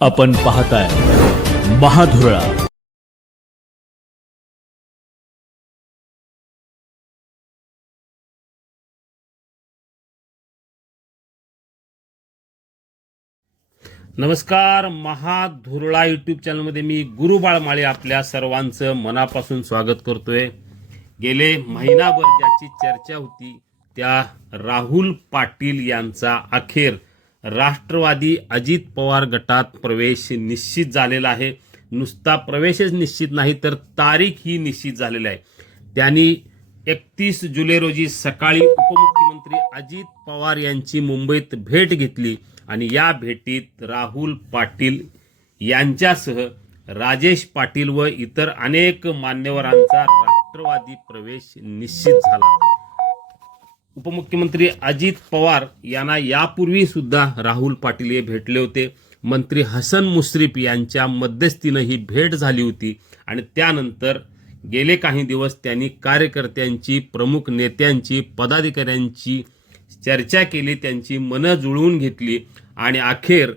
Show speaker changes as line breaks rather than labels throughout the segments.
आपण पाहताय महाधुरळा.
नमस्कार महाधुरळा यूट्यूब चॅनलमध्ये मी गुरुबाळ माळे आपल्या सर्वांचं मनापासून स्वागत करतोय. गेले महिनाभर ज्याची चर्चा होती त्या राहुल पाटील यांचा अखेर राष्ट्रवादी अजित पवार गटात प्रवेश निश्चित झालेला आहे. नुसता प्रवेशच निश्चित नाही तर तारीख ही निश्चित झालेली आहे. त्यांनी एकतीस जुलै रोजी सकाळी उपमुख्यमंत्री अजित पवार यांची मुंबईत भेट घेतली आणि या भेटीत राहुल पाटील यांच्यासह राजेश पाटील व इतर अनेक मान्यवरांचा राष्ट्रवादी प्रवेश निश्चित झाला. उपमुख्यमंत्री अजित पवार यांना यापूर्वी सुद्धा राहुल पाटील हे भेटले होते. मंत्री हसन मुश्रीफ यांच्या मध्यस्थीनं ही भेट झाली होती आणि त्यानंतर गेले काही दिवस त्यांनी कार्यकर्त्यांची प्रमुख नेत्यांची पदाधिकाऱ्यांची चर्चा केली त्यांची मनं जुळवून घेतली आणि अखेर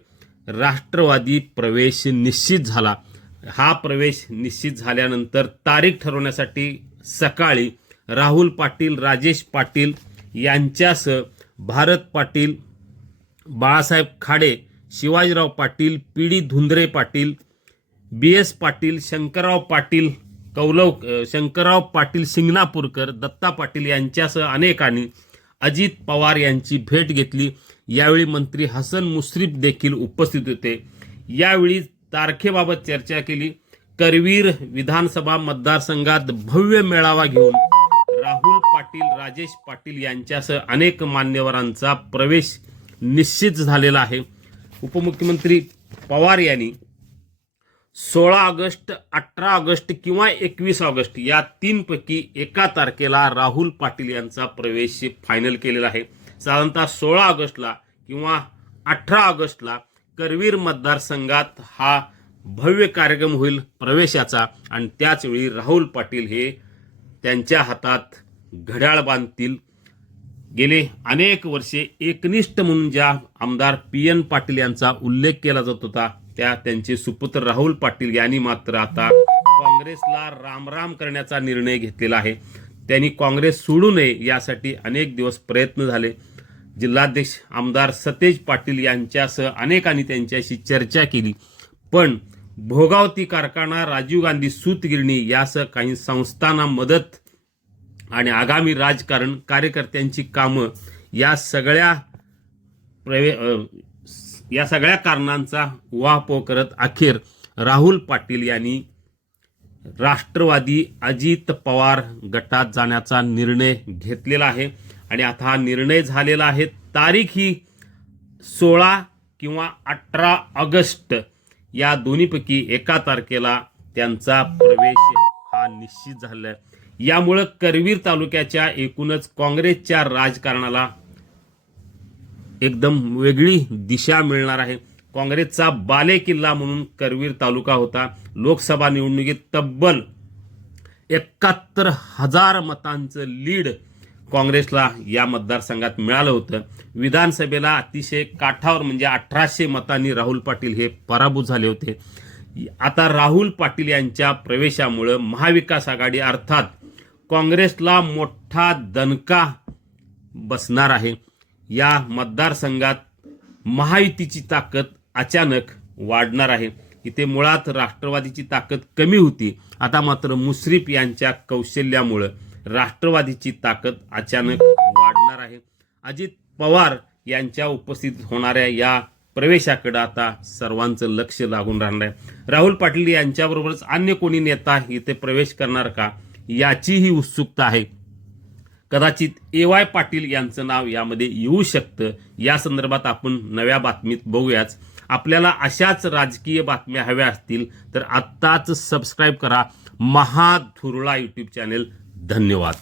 राष्ट्रवादी प्रवेश निश्चित झाला. हा प्रवेश निश्चित झाल्यानंतर तारीख ठरवण्यासाठी सकाळी राहुल पाटील राजेश पाटील यांच्यासह Bharat Patil Balasaheb Khade Shivajirao Patil P D Dhundre Patil B S Patil Shankarrao Patil Kaulav Shankarrao Patil Shinganapurkar Datta Patil यांच्यासह अनेकांनी अजित पवार यांची भेट घेतली. यावेळी मंत्री हसन मुश्रीफ देखील उपस्थित होते. यावेळी तारखेबाबत चर्चा केली. करवीर विधानसभा मतदारसंघात भव्य मेळावा घेऊन पाटील राजेश पाटील यांच्यासह अनेक मान्यवरांचा प्रवेश निश्चित झालेला आहे. उपमुख्यमंत्री पवार यांनी सोळा ऑगस्ट अठरा ऑगस्ट किंवा एकवीस ऑगस्ट या तीनपैकी एका तारखेला राहुल पाटील यांचा प्रवेश फायनल केलेला आहे. साधारणतः सोळा ऑगस्टला किंवा अठरा ऑगस्टला करवीर मतदारसंघात हा भव्य कार्यक्रम होईल प्रवेशाचा. आणि त्याचवेळी राहुल पाटील हे त्यांच्या हातात घड्याळ बांधतील. गेले अनेक वर्षे एकनिष्ठ म्हणून ज्या आमदार पी एन पाटील यांचा उल्लेख केला जात होता त्या त्यांचे सुपुत्र राहुल पाटील यांनी मात्र आता काँग्रेसला रामराम करण्याचा निर्णय घेतलेला आहे. त्यांनी काँग्रेस सोडू नये यासाठी अनेक दिवस प्रयत्न झाले. जिल्हाध्यक्ष आमदार सतेज पाटील यांच्यासह अनेकांनी त्यांच्याशी चर्चा केली. पण भोगावती कारखाना राजीव गांधी सूतगिरणी यासह काही संस्थांना मदत आणि आगामी राजकारण कार्यकर्त्यांची कामं या सगळ्या प्रवे या सगळ्या कारणांचा उहापोह करत अखेर राहुल पाटील यांनी राष्ट्रवादी अजित पवार गटात जाण्याचा निर्णय घेतलेला आहे. आणि आता हा निर्णय झालेला आहे तारीख ही सोळा किंवा अठरा ऑगस्ट या दोन्हीपैकी एका तारखेला त्यांचा प्रवेश हा निश्चित झाला आहे यामुळं करवीर तालुक्याच्या एकूणच काँग्रेसच्या राजकारणाला एकदम वेगळी दिशा मिळणार आहे. काँग्रेसचा बाले किल्ला म्हणून करवीर तालुका होता. लोकसभा निवडणुकीत तब्बल एकाहत्तर हजार मतांचं लीड काँग्रेसला या मतदारसंघात मिळालं होतं. विधानसभेला अतिशय काठावर म्हणजे अठराशे मतांनी राहुल पाटील हे पराभूत झाले होते. आता राहुल पाटील यांच्या प्रवेशामुळं महाविकास आघाडी अर्थात काँग्रेसला मोठा दणका बसणार आहे. या मतदारसंघात महायुतीची ताकद अचानक वाढणार आहे. इथे मुळात राष्ट्रवादीची ताकद कमी होती. आता मात्र मुश्रीफ यांच्या कौशल्यामुळं राष्ट्रवादीची ताकद अचानक वाढणार आहे. अजित पवार यांच्या उपस्थितीत होणाऱ्या या प्रवेशाकडे आता सर्वांचं लक्ष लागून राहणार आहे. राहुल पाटील यांच्याबरोबरच अन्य कोणी नेता इथे प्रवेश करणार का? याचीही उत्सुकता आहे. कदाचित ए वाय पाटील यांचं नाव यामध्ये येऊ शकतं. या संदर्भात आपण नव्या बातमीत बघूयाच. आपल्याला अशाच राजकीय बातम्या हव्या असतील तर आत्ताच सबस्क्राईब करा. महाधुरळा यूट्यूब चॅनेल धन्यवाद.